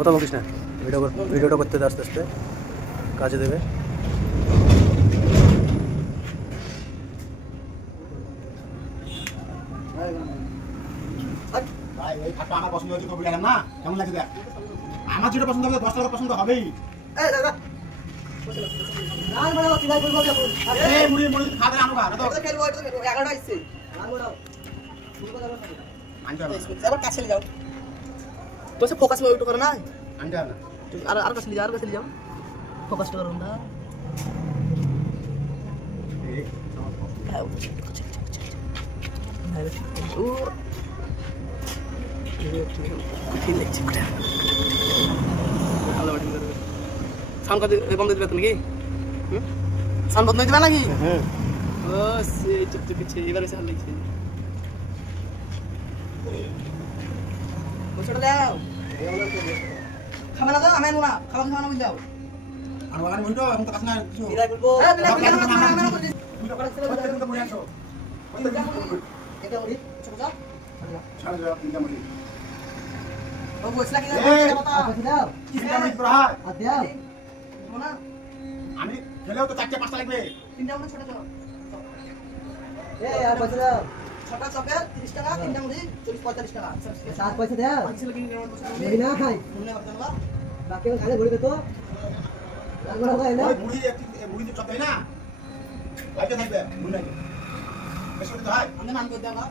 কথা বলিস না, ভিডিওটা করতে দে আস্তে আস্তে, কাজে দেবে। আমার পছন্দ হচ্ছে কবি না, কেমন লাগছে দেখ। আমার যেটা পছন্দ হবে 10 টাকা পছন্দ হবেই। फोकस में उल्टो करना है आर का चली जाओ फोकस करो ना साउंड का बंद दिबे तुम की साउंड बंद दिबे ना की ओ से चुप चुप छे एबार से हल छे छोड़ दाও খাবার দাও আমি নুনা খাবার খাওয়া না বুঝ দাও আর ওখানে বলতো এখন তো কাছে না কিছু বিদায় বলবো এ বিদায় তুমি তো করে তুমি তো মরে আছো ওই তো এটা ওরি ছোট যা ছাড় দাও তিনটা মরে ও বসলা কি কথা দাও তিনটা মরে প্রহার আর দাও না আমি খেলেও তো 4টা 5টা লাগবে তিনটা মরে ছোট ছোট এ यार বসে দাও छोटा चॉकलेट 30 টাকা তিনটা মুড়ি 40 45 টাকা सात पैसे दे नहीं ना खाई तुमने बता दो बाकी में खाले मुड़ी पे तो लगवा होगा ना मुड़ी जो चॉकलेट ना भाई के थाकबे मुड़ी নাই বেশি তো হয় हमने मान को देगा